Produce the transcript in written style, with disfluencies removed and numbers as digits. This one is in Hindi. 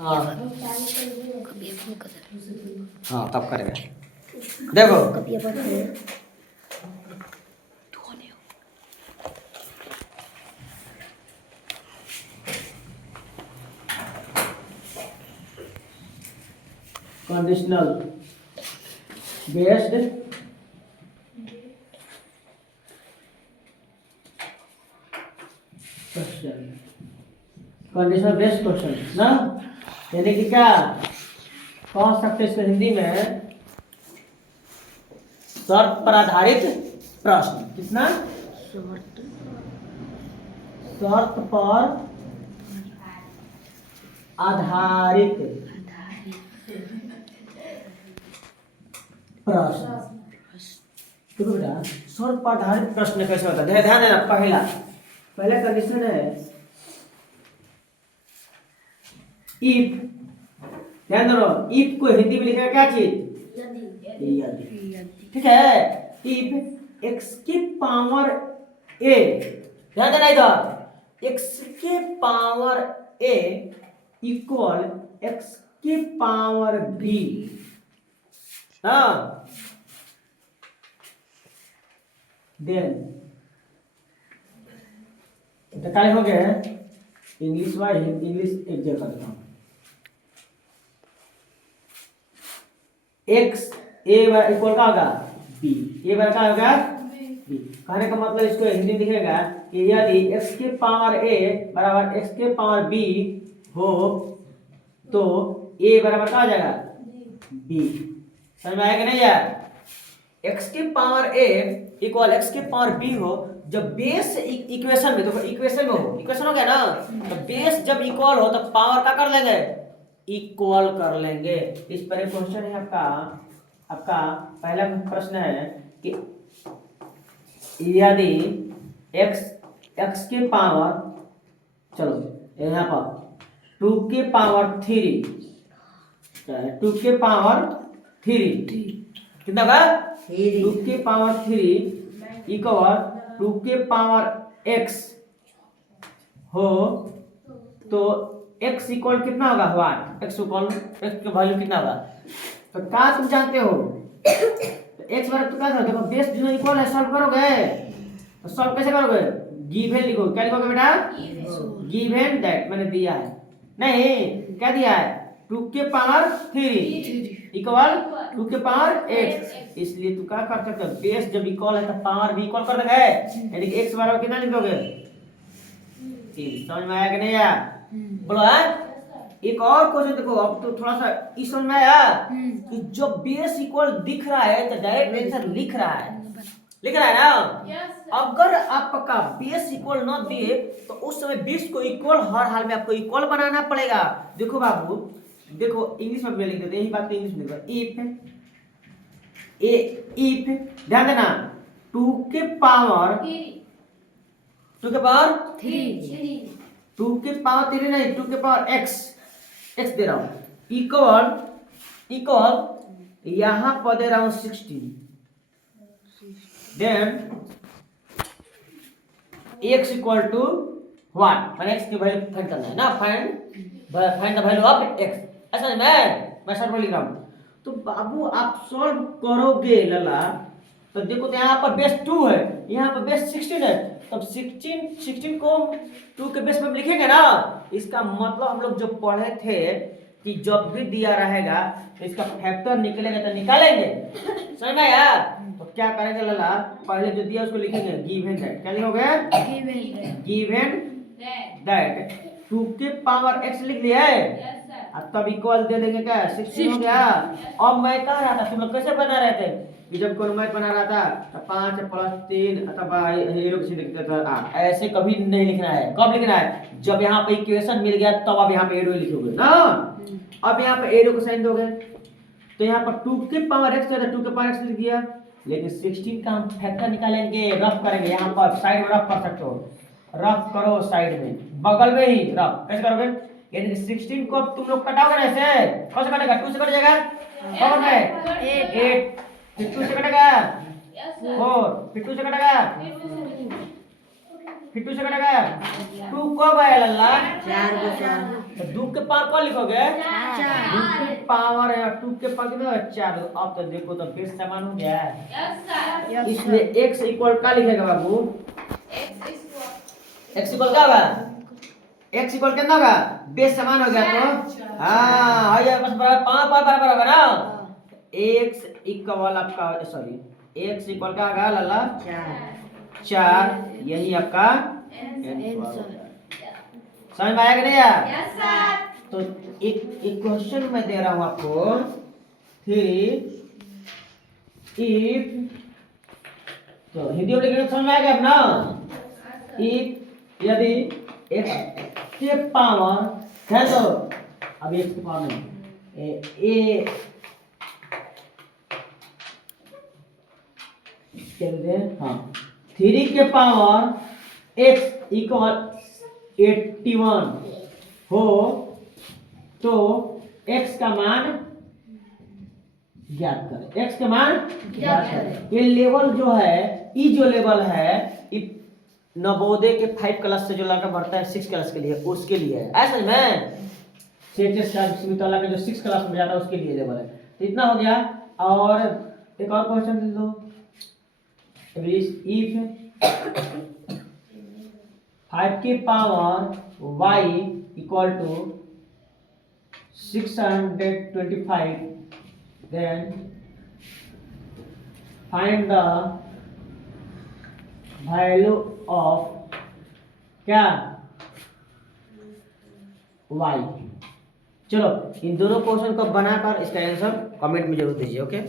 हाँ हाँ तब करेगा। देखो conditional based question, conditional based question ना, यानी कि क्या कह सकते इसको हिंदी में, शर्त पर आधारित प्रश्न। कितना? शर्त पर आधारित प्रश्न। तो बेटा शर्त पर आधारित प्रश्न कैसे होता है, ध्यान देना। पहला कंडीशन है इफ, ध्यान दो, इफ को हिंदी में लिखेगा क्या चीज? यदि। ठीक है, इफ x की पावर a, ध्यान देना इधर, x के पावर a इक्वल x की पावर b, हाँ, देन काले हो गए इंग्लिश वाइज, इंग्लिश एक जगह करता हूँ। x a इक्वल का होगा b, ये बार का होगा b। कहने का मतलब इसको हिंदी में लिखेगा कि यदि x के पावर a बराबर x के पावर b हो तो a बराबर का हो जाएगा b। समझ में आया कि नहीं यार? x के पावर a इक्वल x के पावर b हो, जब बेस इक्वेशन में, तो इक्वेशन में हो, इक्वेशन हो गया ना, तो बेस जब इक्वल हो तो पावर का कर लेंगे, इक्वल कर लेंगे। इस पर एक क्वेश्चन है आपका पहला प्रश्न है कि यदि x के पावर, चलो यहाँ पर 2 के पावर 3, 2 के पावर 3 कितना होगा? 2 के पावर 3 इक्वल 2 के पावर x हो तो x इक्वल कितना होगा? व्हाट x इक्वल, x का वैल्यू कितना होगा? तो क्या तुम जानते हो? तो x बराबर तो क्या करोगे? देखो बेस जो इक्वल है सॉल्व करोगे, तो सॉल्व कैसे करोगे? गिवन लिखोगे। क्या लिखोगे बेटा? गिवन दैट, मैंने दिया है, नहीं क्या दिया है? 2 के पावर 3 इक्वल 2 के पावर x, इसलिए तू क्या कर सकते हो, बेस जब इक्वल है तो पावर भी इक्वल कर देंगे, यानी कि x बराबर कितना लिख दोगे? 3। समझ में आया कि नहीं यार? बोलो है। एक और क्वेश्चन देखो, अब तो थोड़ा सा इस समझ में आया कि जब बेस इक्वल दिख रहा है तो डायरेक्ट आंसर लिख रहा है ना। अगर आपका बेस इक्वल न दिए तो उस समय बेस को इक्वल, हर हाल में आपको इक्वल बनाना पड़ेगा। देखो बाबू, देखो इंग्लिश में लिख देते, यही बात इंग्लिश में लिख दो। इफ ध्यान देना, 2 के पावर 3, 2 के पावर 3 नहीं, 2 के पावर x दे रहा हूं, इक्वल यहां पर दे रहा हूं 16, then x equal to what, मैंने x की वैल्यू फाइंड करना है ना, find the value of x। ऐसा मैं सॉल्व लिख रहा हूं। तो बाबू आप सॉल्व करोगे लला, तो देखो तो यहाँ पर बेस 2 है, यहाँ पर बेस 16 है, तब 16 को 2 के बेस में लिखेंगे ना। इसका मतलब हम लोग जो पढ़े थे कि जब भी दिया रहेगा तो इसका फैक्टर निकलेगा तो निकालेंगे। समझ में आया? तो क्या करेंगे लला, पहले जो दिया उसको लिखेंगे गिवन दैट। क्या लिखोगे? गिवन दैट 2 के पावर x लिख लिया है, तब इक्वल दे देंगे क्या? 16 हो गया। अब मैं कह रहा था, तुम लोग कैसे बना रहे थे कि जब कोई मैथ बना रहा था तो 5 + 3 अथवा एरो से लिखते थे, ऐसे कभी नहीं लिखना है। कब लिखना है? जब यहाँ पे इक्वेशन मिल गया तब आप यहाँ पे एरो लिखोगे ना। अब यहाँ पे एरो को साइन दोगे, तो यहाँ पर 2 के पावर x है तो 2 के पावर x लिख दिया, लेकिन 16 का हम फैक्टर निकालेंगे, रफ करेंगे। यहाँ पर साइड में रफ कर सकते हो, रफ करो साइड में, बगल में ही रफ। कैसे करोगे? यानी 16 को तुम लोग कटाओगे ना, ऐसे कौन से कटेगा? 2 से कट जाएगा, बगल में 8, फिर 2 से कटेगा 4, फिर 2 से कटेगा, फिर 2 से कटेगा 2 कब आया लल्ला? 4 तो 2 के पावर कौन लिखोगे? 2 के पावर है 2 के पावर कितना है 4। अब तो देखो तो बेस समान हो गया है। इसलिए x इक्वल क्या लिखेगा बाबू? x इक्वल क्या होगा? x इक्वल कितना होगा? बेस समान हो गया तो हाँ आइए बस बराबर 5 बराबर होगा ना। x इक्वल आपका सॉरी x इक्वल क्या होगा लाला? 4। यही आपका आंसर। समझ में आया कि नहीं यार? Yes sir. तो एक क्वेश्चन मैं दे रहा हूं आपको। फिर इफ तो हिंदी में लिखेंगे समझ में आएगा अपना। इफ यदि x के पावर है तो अभी x के पावर नहीं ए हाँ 3 के पावर x इक्वल 81 हो तो x का मान ज्ञात करें। x का मान ज्ञात करें। ये लेवल जो है ई जो लेवल है नवोदय के 5 क्लास से जो लड़का बढ़ता है 6 क्लास के लिए उसके लिए है। ऐसा में का जो 6 क्लास में जाता है उसके लिए लेवल है। तो इतना हो गया। और एक और क्वेश्चन ले लो। इफ 5 की power y equal to 625 then find the value of क्या y। चलो इन दोनों क्वेश्चन को बनाकर इसका आंसर कमेंट में जरूर दीजिए। ओके।